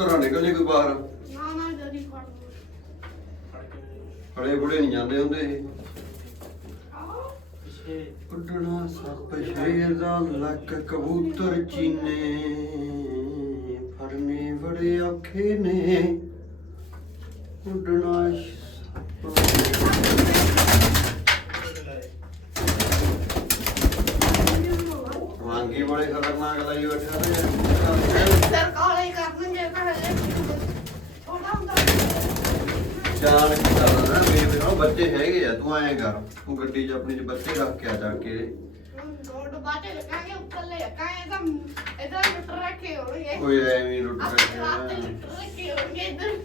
ਨਾ ਨਿਕਲ ਜੇ ਕੋਈ ਬਾਹਰ। ਨਾ ਨਾ ਜਦੀ ਫੜ। ਫੜੇ ਬੁੜੇ ਨਹੀਂ ਜਾਂਦੇ ਹੁੰਦੇ ਇਹ। ਉੱਡਣਾ ਸੱਪ ਸ਼ੇਰ ਦਾ ਲੱਕ ਕਬੂਤਰ ਚੀਨੇ ਫੜਨੇ ਬੜੇ ਔਖੇ ਨੇ। ਉੱਡਣਾ ਸੱਪ ਵਾਂਗੀ ਬੜੇ ਖਤਰਨਾਕ ਲਾਈ ਬੈਠਾ ਤੇ ਸਿਰ ਕਾਲੇ ਕਰਨਗੇ ਤਾਂ ਹਲੇ ਛੋਟਾ ਹੁੰਦਾ ਜਾਣ ਕੀ ਕਰਦਾ ਨਾ ਮੇਰੇ ਨਾਲ ਬੱਚੇ ਹੈਗੇ ਆ ਤੂੰ ਐਂ ਕਰ ਤੂੰ ਗੱਡੀ 'ਚ ਆਪਣੀ 'ਚ ਬੱਚੇ ਰੱਖ ਕੇ ਆ ਜਾ ਕੇ। ਰੋਡ ਬਾਟੇ ਲਗਾਂਗੇ ਉੱਪਰ ਲੈ ਕਾਂਗੇ ਤਾਂ ਇਧਰ ਲੁੱਟ ਰੱਖੇ ਹੋਣਗੇ। ਕੋਈ ਐਵੇਂ ਲੁੱਟ ਰੱਖੇ ਹੋਣਗੇ ਇੱਧਰ।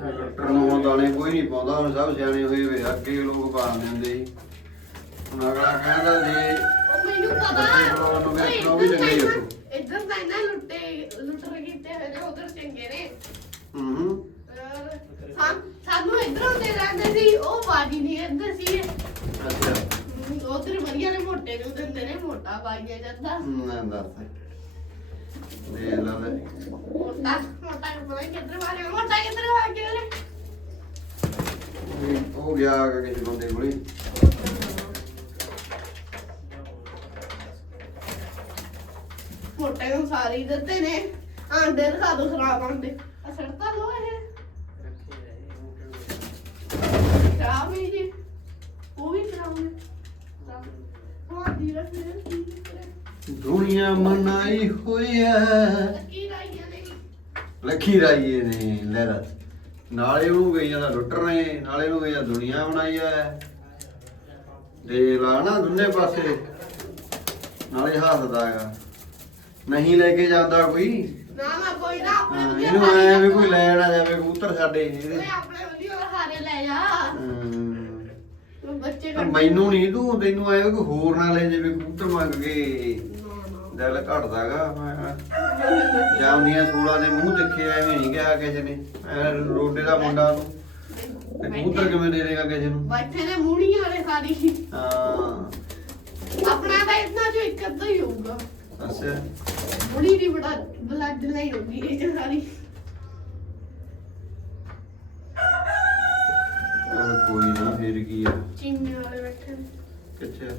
ਡਾਕਟਰ ਨੂੰ ਦਾਣੇ ਕੋਈ ਨਹੀਂ ਪਾਉਂਦਾ ਹੁਣ ਸਭ ਸਿਆਣੇ ਹੋਏ ਵੇ ਅੱਗੇ ਲੋਕ ਪਾ ਦਿੰਦੇ ਸੀ। ਹੁਣ ਅਗਲਾ ਕਹਿੰਦਾ ਜੀ ਮੈਨੂੰ ਪਤਾ ਵੀ ਚੰਗੇ ਹੀ। ਇੱਧਰ ਤਾਂ ਇਹਨਾਂ ਨੇ ਉਧਰ ਚੰਗੇ ਨੇ। ਹੂੰ ਹੂੰ ਔਰ ਸਾਨ- ਇੱਧਰੋਂ ਦੇ ਰਹਿੰਦੇ ਸੀ ਉਹ ਬਾਜੀ ਨਹੀਂ ਇੱਧਰ ਸੀ। ਅੱਛਾ। ਉਧਰ ਵਧੀਆ ਨੇ ਮੋਟੇ ਨੂੰ ਦਿੰਦੇ ਨੇ ਮੋਟਾ ਬਾਈਆ ਜਾਂਦਾ। ਨਾ ਦੱਸ। ਦੇ ਲਾ ਲੈ ਮੋਟਾ ਮੋਟਾ ਨੂੰ ਪਤਾ ਨੀ ਕਿੱਧਰ ਵਾਗੇ ਮੋਟਾ ਕਿੱਧਰ ਵਾਗੇ ਉਹਨੇ ਉਹ ਗਿਆ ਕਿ ਕਿਸੇ ਬੰਦੇ ਕੋਲੇ। ਮੋਟੇ ਨੂੰ ਸਾਰੇ ਹੀ ਦਿੱਤੇ ਨੇ। ਆਂਡੇ ਦਿਖਾ ਦੋ ਖਰਾਬ ਆਂਡੇ। ਅਸਰ ਤਾਂ ਲੋ ਇਹ ਰੱਖੇ? ਰਹੇ ਖਰਾਬ ਹੀ ਜੀ ਉਹ ਵੀ ਖਰਾਬ ਨੇ। ਹਾਂ ਦੀ ਰੱਖ ਲੈ ਕੀ ਕਰੇ ਦੁਨੀਆ ਮਨਾਈ ਹੋਈ ਐ। ਕੀ ਰਾਈਆਂ ਨੇ। ਲੱਖੀ ਰਾਈਏ ਨੇ ਲੈ ਲੈ। ਨਾਲੇ ਉਹਨੂੰ ਗਈਆਂ ਦਾ ਲੁੱਟ ਰਹੇ ਨਾਲੇ ਉਹਨੂੰ ਗਈਆਂ ਦੁਨੀਆ ਬਣਾਈ ਐ। ਦੇ ਲਾ ਨਾ ਦੁੰਨੇ ਪਾਸੇ। ਨਾਲੇ ਹੱਸਦਾ ਹੈਗਾ। ਨਹੀਂ ਲੈ ਕੇ ਜਾਂਦਾ ਕੋਈ। ਨਾ ਨਾ ਕੋਈ ਨਾ ਆਪਣੇ ਹਾਂ, ਵਧੀਆ ਇਹਨੂੰ ਹਾਰੇ ਐ ਵੀ ਕੋਈ ਲੈ ਲੈਣ ਆ ਜਾਵੇ ਕਬੂਤਰ ਸਾਡੇ ਇਹਦੇ ਓਏ ਆਪਣੇ ਵਧੀਆ ਹਾਰੇ ਲੈ ਜਾ। ਹਮ, ਤੂੰ ਬੱਚੇ ਪਰ ਕੱਢ- ਮੈਨੂੰ ਨਹੀਂ ਤੂੰ ਤੈਨੂੰ ਐ ਕੋਈ ਹੋਰ ਨਾ ਲੈ ਜਾਵੇ ਕਬੂਤਰ ਮੰਗ ਕੇ। ਨਾ, ਦਿਲ ਘਟਦਾਗਾ ਮੈਂ ਨਾ। ਜਾਂਦੀਆਂ ਸੂਲਾਂ ਦੇ ਮੂੰਹ ਦੇਖੇ ਐਵੇਂ ਨਹੀਂ ਕਿਹਾ ਕਿਸੇ ਨੇ। ਐ ਰੋਡੇ ਦਾ ਮੁੰਡਾ ਨੂੰ ਤੇ ਕਬੂਤਰ ਕਿਵੇਂ ਦੇ ਦੇਗਾ ਕਿਸੇ ਨੂੰ? ਬੈਠੇ ਨੇ ਮੂਣੀਆਂ ਵਾਲੇ ਸਾਰੀ। ਹਾਂ। ਆਪਣਾ ਤਾਂ ਇਤਨਾ ਜੋ ਇੱਕ ਅੱਧਾ ਹੀ ਹੋਊਗਾ। ਅੱਛਾ। ਬੁੜੀ ਦੀ ਬੜਾ ਬਲੱਡ ਨਹੀਂ ਹੋਊਗੀ ਇਹ 'ਚ ਸਾਰੀ ਚੱਲ ਕੋਈ ਨਾ ਫੇਰ ਕੀ ਆ? ਚੀਮੇ ਵਾਲੇ ਬੈਠੇ ਨੇ। ਕਿੱਥੇ ਆ?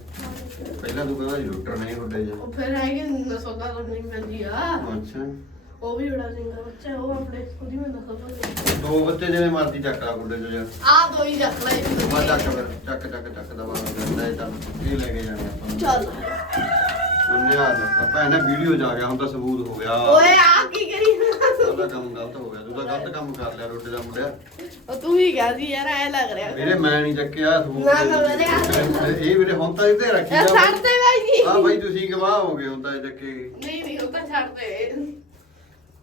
ਪਹਿਲਾਂ ਤੂੰ ਕਹਿੰਦਾ ਸੀ ਲੁੱਟਰ ਨਹੀਂ ਹੁੰਦੇ ਜਾ ਉਹ ਫਿਰ ਹੈਗੇ ਨਸੋਦਾ ਕਰਨੀ ਪੈਂਦੀ ਆ। ਅੱਛਾ। ਉਹ ਵੀ ਬੜਾ ਚੰਗਾ ਬੱਚਾ ਉਹ ਆਪਣੇ ਉਹਦੀ ਮੈਂ ਨਸੋਦਾ ਦੋ ਬੱਚੇ ਜਿਹੜੇ ਮਰਦੀ ਚੱਕ ਲਾ ਗੁੱਡੇ ਚੋਂ ਜਾ। ਆ ਦੋ ਹੀ ਰੱਖ ਲੈ। ਮੈਂ ਚੱਕ ਫਿਰ ਚੱਕ ਚੱਕ ਚੱਕ ਦਵਾ ਦਿੰਦਾ ਇਹ ਤਾਂ। ਇਹ ਲੈ ਕੇ ਜਾਣੇ ਆਪਾਂ। ਨੂੰ। ਚੱਲ। ਉਹਨੇ ਆ ਆਪਾਂ ਇਹਨਾਂ ਵੀਡੀਓ ਜਾ ਗਿਆ ਹੁਣ ਤਾਂ ਸਬੂਤ ਹੋ ਗਿਆ। ਓਏ ਆ ਕੀ ਕਰੀ? ਉਹਦਾ ਕੰਮ ਗਲਤ ਹੋ ਗਿਆ ਤੂੰ ਤਾਂ ਗਲਤ ਕੰਮ ਕਰ ਲਿਆ ਰੋਟੀ ਦਾ ਮੁੰਡਿਆ। ਉਹ ਤੂੰ ਹੀ ਕਿਹਾ ਸੀ ਯਾਰ ਐ ਲੱਗ ਰਿਹਾ। ਵੀਰੇ ਮੈਂ ਨਹੀਂ ਚੱਕਿਆ ਸਬੂਤ। ਨਾ, ਨਾ, ਮੇਰੇ ਹੱਥ- ਇਹ ਵੀਰੇ ਹੁਣ ਤਾਂ ਇੱਥੇ ਰੱਖੀ ਜਾ ਛੱਡ ਦੇ ਬਾਈ ਆ ਬਾਈ ਤੁਸੀਂ ਗਵਾਹ ਹੋ ਗਏ ਹੁਣ ਤਾਂ ਇਹ ਚੱਕੇ ਨਹੀਂ ਨਹੀਂ ਉਹ ਤਾਂ ਛੱਡ ਦੇ।